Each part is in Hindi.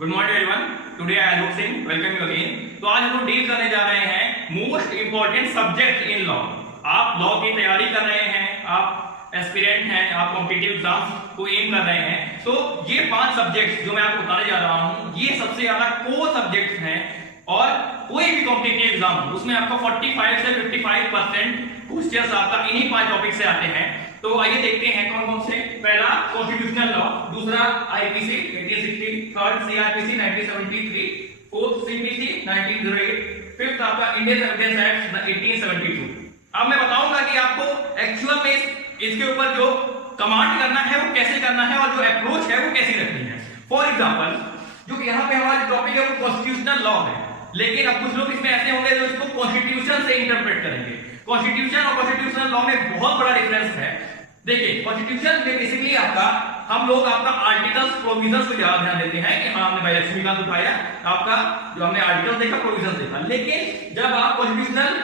Good morning everyone, today I Alok Singh welcome you again. तो आज हम लोग डील करने जा रहे हैं most important subject in law. आप लॉ की तैयारी कर रहे हैं, आप एस्पिरेंट हैं, आप कॉम्पिटिटिव एग्जाम्स को एम कर रहे हैं, तो ये 5 सब्जेक्ट्स जो मैं आपको बताने जा रहा हूं ये सबसे ज्यादा कोर सब्जेक्ट्स हैं और कोई भी कॉम्पिटिटिव एग्जाम उसमें आपका 45 से 55% क्वेश्चंस आपका इन्हीं 5 टॉपिक से आते हैं। तो आइए देखते हैं कौन कौन से। पहला कॉन्स्टिट्यूशनल लॉ, दूसरा IPC 1860, third CrPC 1973, fourth CPC 1908, fifth आपका इंडियन एविडेंस एक्ट 1872। अब मैं बताऊंगा कि आपको एक्चुअल में इसके ऊपर जो कमांड करना है वो कैसे करना है और जो अप्रोच है वो कैसी रखनी है। फॉर एग्जांपल जो यहाँ पे हमारा टॉपिक है वो कॉन्स्टिट्यूशनल लॉ है, लेकिन अब कुछ लोग इसमें ऐसे होंगे जो इसको कॉन्स्टिट्यूशन से इंटरप्रेट करेंगे। कॉन्स्टिट्यूशन और कॉन्स्टिट्यूशनल लॉ में बहुत बड़ा डिफरेंस है। देखिए कॉन्स्टिट्यूशन में बेसिकली आपका हम लोग आपका आर्टिकल्स प्रोविजंस को ज्यादा ध्यान देते हैं कि हाँ हमने भाई लक्ष्मीकांत उठाया आपका जो हमने आर्टिकल्स देखा प्रोविजंस देखा, लेकिन जब आप कॉन्स्टिट्यूशनल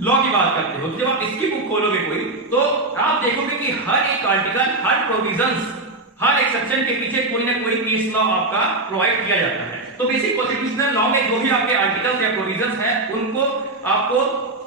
लॉ की बात करते हो जब आप इसकी बुक खोलोगे कोई तो आप देखोगे कि हर एक आर्टिकल हर प्रोविजंस हर एक सेक्शन के पीछे कोई ना कोई केस लॉ आपका प्रोवाइड किया जाता है। तो बेसिक कॉन्स्टिट्यूशनल लॉ में जो भी आपके आर्टिकल्स या प्रोविजंस हैं उनको आपको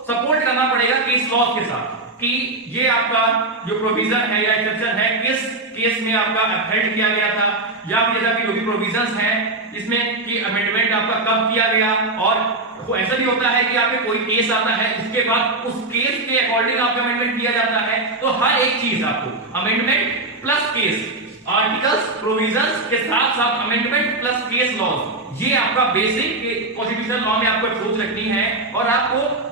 सपोर्ट करना पड़ेगा केस लॉ के साथ कि ये आपका जो प्रोविजन है या एक्सेप्शन है किस केस में आपका अपहेल्ड किया गया था, या फिर जैसा कि जो भी प्रोविजंस हैं इसमें कि अमेंडमेंट आपका कब किया गया। और ऐसा भी होता है कि आपके कोई केस आता है उसके बाद उस केस के अकॉर्डिंग आपका अमेंडमेंट किया जाता है। तो हर एक चीज आपको amendment plus case, articles provisions के साथ साथ अमेंडमेंट प्लस केस लॉज, ये आपका बेसिक कॉन्स्टिट्यूशनल लॉ में आपको अप्रोच रखनी है। और आपको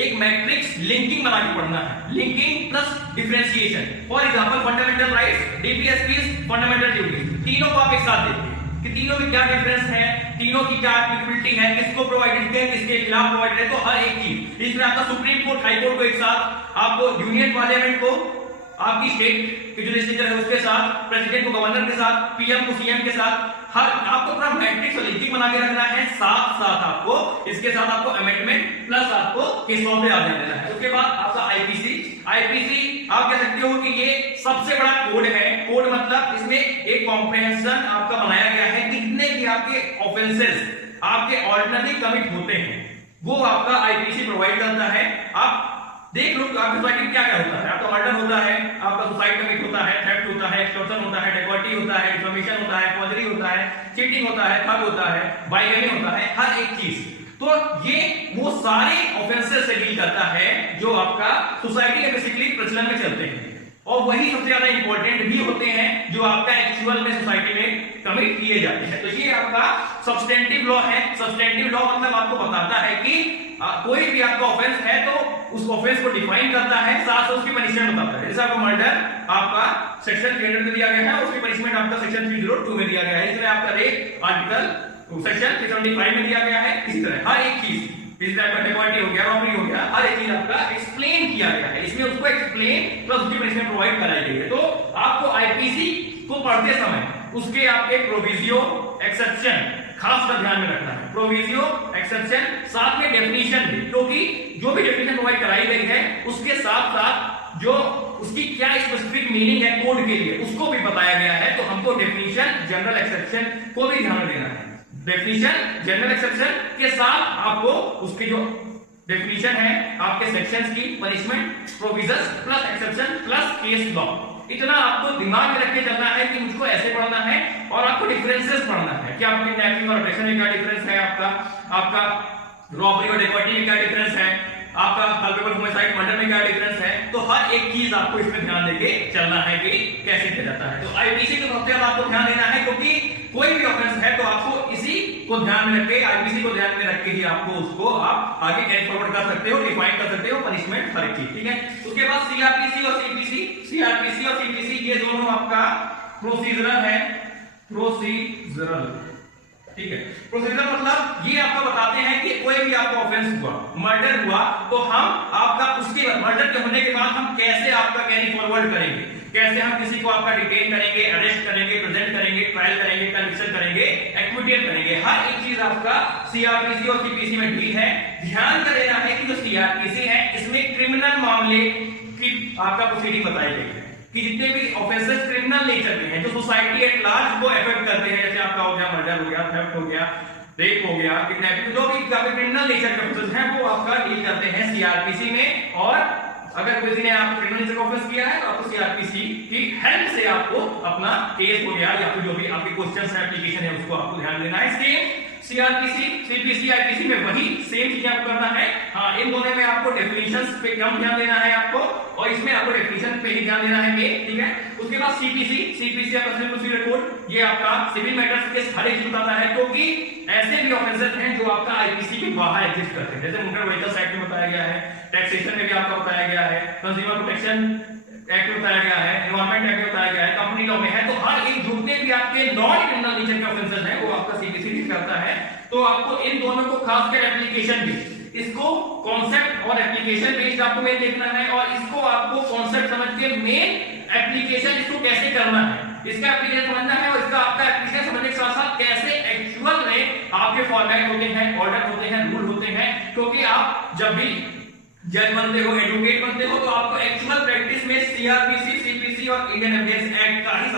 एक मैट्रिक्स लिंकिंग बना के पढ़ना है, linking plus differentiation. For example fundamental rights, DPSPs, fundamental duties, तीनों को आप एक साथ देखिए कि तीनों में क्या डिफरेंस है, तीनों की क्या एप्लीकेबिलिटी है, किसको प्रोवाइडेड है, किसके खिलाफ प्रोवाइडेड है। तो हर एक चीज इसमें आपका सुप्रीम कोर्ट हाई कोर्ट को एक साथ, आपको यूनियन पार्लियामेंट को आपकी स्टेट के जो लेजिस्लेचर है उसके साथ, प्रेसिडेंट को गवर्नर के साथ, पीएम को सीएम के साथ, हर आपको पूरा मैट्रिक्स और लिंकिंग बना के रखना है। साथ साथ आपको इसके साथ आपको अमेंडमेंट प्लस आपको केस लॉ पे आ जाना है। उसके बाद आपका आईपीसी, आईपीसी आप कह सकते हो कि ये सबसे बड़ा कोड है। कोड मतलब इसमें एक कॉम्प्रिहेंशन आपका बनाया गया है कि जितने भी आपके ऑफेंसेस आपके ऑर्डिनरी कमिट होते हैं वो आपका आईपीसी प्रोवाइड करता है। आप देख लो आपकी सोसाइटी में क्या क्या होता है, आपका मर्डर होता है, आपका सुसाइड कमिट होता है, थेफ्ट होता है, एक्सटॉर्शन होता है, डेकोर्टी होता है, डिफेमेशन होता है, फॉर्जरी होता है, चीटिंग होता है, ठग होता है, बाइगनी होता है, हर एक चीज। तो ये वो सारे ऑफेंसेस से डील करता है जो आपका सोसाइटी में बेसिकली प्रचलन में चलते हैं और वही सबसे ज्यादा इंपॉर्टेंट भी होते हैं जो आपका एक्चुअल में सोसाइटी में कमिट किए जाते हैं। तो ये आपका सब्सटेंटिव लॉ है। सब्सटेंटिव लॉ मतलब आपको बताता है कि कोई भी आपका ऑफेंस है तो उस ऑफेंस को डिफाइन करता है, साथ साथ उसकी पनिशमेंट बताता है। जैसे आपका मर्डर आपका सेक्शन 300 में दिया गया है, उसकी पनिशमेंट आपका सेक्शन 302 में दिया गया है। इसमें आपका रेप आर्टिकल सेक्शन 375 में दिया गया है। इसी तरह हर एक चीज, इस टाइप का डेकोर्टी हो गया, रॉबरी हो गया, हर एक चीज आपका एक्सप्लेन किया गया है। इसमें उसको एक्सप्लेन प्लस उसकी पनिशमेंट प्रोवाइड कराई गई है। तो आपको आईपीसी को पढ़ते समय उसके आपके प्रोविजियो एक्सेप्शन खास कर ध्यान में रखना है। प्रोविजियो एक्सेप्शन साथ में डेफिनेशन भी, क्योंकि जो भी डेफिनेशन प्रोवाइड कराई गई है उसके साथ साथ जो उसकी क्या स्पेसिफिक मीनिंग है कोड के लिए उसको भी बताया गया है। तो हमको डेफिनेशन जनरल एक्सेप्शन को भी ध्यान देना है। डेफिनेशन जनरल एक्सेप्शन के साथ आपको उसके जो डेफिनेशन है आपके सेक्शंस की, punishment, provisions plus exception plus case law, इतना आपको दिमाग में रख के चलना है कि मुझको ऐसे पढ़ना है। और आपको डिफरेंसेस पढ़ना है कि आपके किडनैपिंग और अब्डक्शन में क्या डिफरेंस है, आपका रॉबरी और डेकोर्टी में क्या डिफरेंस है, आपका कल्पेबल होमिसाइड मर्डर में क्या डिफरेंस है। तो हर एक चीज आपको इसमें ध्यान देके चलना है कि कैसे किया जाता है। तो आईपीसी को सबसे ज्यादा आपको ध्यान देना है क्योंकि कोई भी ऑफेंस है तो आपको इसी को ध्यान में रख के, आईपीसी को ध्यान में रख के ही आपको उसको आप आगे कैरी फॉरवर्ड कर सकते हो, डिफाइन कर सकते हो, पनिशमेंट हर एक चीज। ठीक है, उसके बाद सीआरपीसी और सीपीसी, सीआरपीसी और सीपीसी ये दोनों आपका प्रोसीजरल है। प्रोसीजरल, ठीक है, प्रोसीजर मतलब ये आपको बताते हैं कि कोई भी आपका ऑफेंस हुआ, मर्डर हुआ, तो हम आपका उसके मर्डर के होने के बाद हम कैसे आपका कैरी फॉरवर्ड करेंगे, कैसे हम किसी को आपका डिटेन करेंगे, अरेस्ट करेंगे, प्रेजेंट करेंगे, ट्रायल करेंगे, कन्विक्शन करेंगे, एक्विटेट करेंगे। हर एक चीज आपका सीआरपीसी और सीपीसी में डील है। ध्यान कर लेना है कि जो सीआरपीसी है इसमें क्रिमिनल मामले की आपका प्रोसीडिंग बताई गई है। कि जितने भी ऑफेंसेस क्रिमिनल नेचर के हैं, जो सोसाइटी एट लार्ज को अफेक्ट करते हैं, जैसे आपका हो गया मर्डर हो गया, थेफ्ट हो गया, रेप हो गया, किडनैपिंग, जो भी क्रिमिनल नेचर के ऑफेंसेस हैं वो आपका डील करते हैं सीआरपीसी में। और अगर किसी ने आपको क्रिमिनल नेचर का ऑफेंस किया है तो आपको सीआरपीसी की हेल्प से आपको अपना केस हो गया या फिर जो भी आपके क्वेश्चंस है, एप्लीकेशन है, उसको आपको ध्यान देना है। इसके सीआरपीसी, सीपीसी, आईपीसी में वही सेम चीजें आपको करना है। हाँ, इन दोनों में आपको डेफिनेशंस पे कम ध्यान देना है आपको, और इसमें आपको डेफिनेशन पे ही ध्यान देना है ये, ठीक है। उसके बाद सीपीसी, सीपीसी आपका सिविल प्रोसीजर कोड, ये आपका सिविल मैटर्स के हर एक बताता है, क्योंकि ऐसे भी ऑफेंसेस हैं जो आपका आईपीसी के बाहर एग्जिस्ट करते हैं, जैसे मोटर व्हीकल्स एक्ट में बताया गया है, टैक्सेशन में भी आपका बताया गया है, कंज्यूमर प्रोटेक्शन एक्ट में बताया गया है, एनवायरमेंट एक्ट में बताया गया है, कंपनी लॉ में है। तो हर एक जितने भी आपके नॉन क्रिमिनल नेचर के ऑफेंसेस हैं वो आपका सीपीसी डील करता है। तो आपको इन दोनों को खासकर एप्लीकेशन बेस्ड, इसको कॉन्सेप्ट और एप्लीकेशन बेस्ड आपको मेन देखना है, और इसको आपको कॉन्सेप्ट समझ के मेन एप्लीकेशन इसको कैसे करना है, इसका एप्लीकेशन समझना है, और इसका आपका एप्लीकेशन समझने के साथ साथ कैसे एक्चुअल में आपके फॉर्मेट होते हैं, ऑर्डर होते हैं, रूल होते हैं। क्योंकि आप जब भी जज बनते हो, एडवोकेट बनते हो, तो आपको एक्चुअल प्रैक्टिस में सीआरपीसी, सीपीसी और इंडियन एविडेंस एक्ट का ही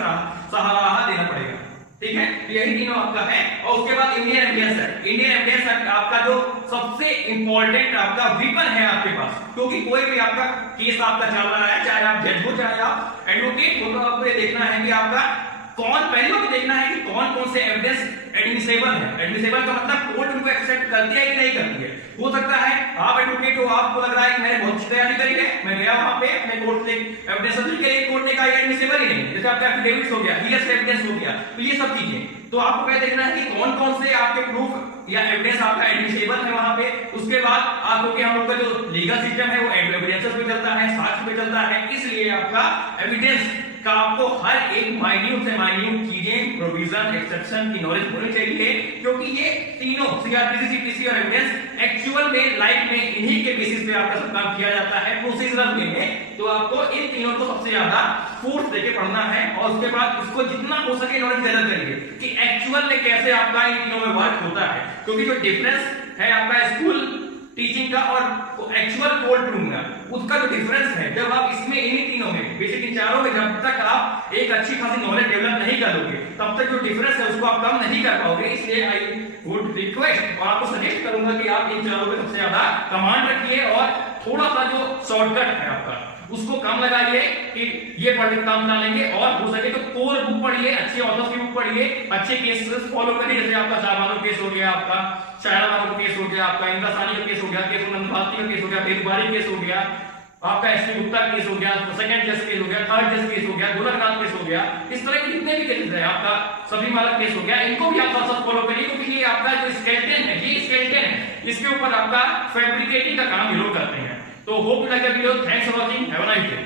सहारा देना पड़ेगा, ठीक है। यही तीनों आपका है। और उसके बाद Indian evidence act, Indian evidence act आपका जो सबसे इंपॉर्टेंट आपका वेपन है आपके पास, क्योंकि कोई भी आपका केस आपका चल रहा है, चाहे आप जज हो चाहे आप एडवोकेट हो, तो आपको ये देखना है कि आपका पहले तो देखना है कि कौन कौन से एविडेंस एडमिसेबल है। एडमिसेबल का मतलब कोर्ट उनको एक्सेप्ट करती है कि नहीं करती है। हो सकता है आप एडवोकेट हो, आपको लग रहा है कि मैंने बहुत अच्छी तैयारी करी है, मैं गया वहां पे अपने कोर्ट से एविडेंस हासिल किया, कोर्ट ने कहा ये एडमिसेबल ही नहीं, जैसे आपका एफिडेविट हो गया, हियर्स एविडेंस हो गया, तो ये सब चीजें तो आपको पहले देखना है कि कौन कौन से आपके प्रूफ या एविडेंस आपका एडमिसेबल है वहां पे। उसके बाद आपको कि हम लोग का जो लीगल सिस्टम है वो एविडेंसेस पे चलता है, साक्ष्य पे चलता है, इसलिए आपका एविडेंस का आपको हर एक माइन्यूट से माइन्यूट चीजें, प्रोविजन, एक्सेप्शन की नॉलेज होनी चाहिए, क्योंकि ये तीनों सीआरपीसी, सीपीसी और एविडेंस एक्चुअल में लाइफ में इन्हीं के बेसिस पे आपका सब काम किया जाता है प्रोसीजरल वे में। तो आपको इन तीनों को सबसे ज्यादा फोर्स देके पढ़ना है, और उसके बाद इसको जितना हो सके नॉलेज गैदर करिए कि एक्चुअल में कैसे आपका इन तीनों में वर्क होता है। क्योंकि जो डिफरेंस है आपका स्कूल टीचिंग का और एक्चुअल कोर्ट रूम का, उसका जो डिफरेंस है, जब आप इसमें इन्हीं तीनों में बेसिक इन चारों में जब तक आप एक अच्छी खासी नॉलेज डेवलप नहीं करोगे, तब तक जो डिफरेंस है उसको आप कम नहीं कर पाओगे। इसलिए आई वुड रिक्वेस्ट और आपको सजेस्ट करूंगा कि आप इन चारों में सबसे ज्यादा कमांड रखिए, और थोड़ा सा जो शॉर्टकट है आपका उसको कम लगाइए कि ये पढ़ के काम डालेंगे, और हो सके तो कोर बुक पढ़िए, अच्छे ऑथर्स की बुक पढ़िए, अच्छे केसेस फॉलो करिए, जैसे आपका शाहबानो केस हो गया, आपका शायराबानो केस हो गया, आपका इंदिरा सानी का केस हो गया, केस नंद भारती का केस हो गया, बेदबारी केस हो गया, आपका एसपी गुप्ता केस हो गया, सेकंड जज केस हो गया, थर्ड जज केस हो गया, गोरखनाथ केस हो गया, इस तरह के जितने भी केसेस है, आपका सभी मालक केस हो गया, इनको भी आप साथ फॉलो करिए, क्योंकि ये आपका जो स्केलेटन है, ये स्केलेटन है, इसके ऊपर आपका फैब्रिकेटिंग का काम ये लोग करते हैं। तो hope you like the video, thanks for watching, have a nice day.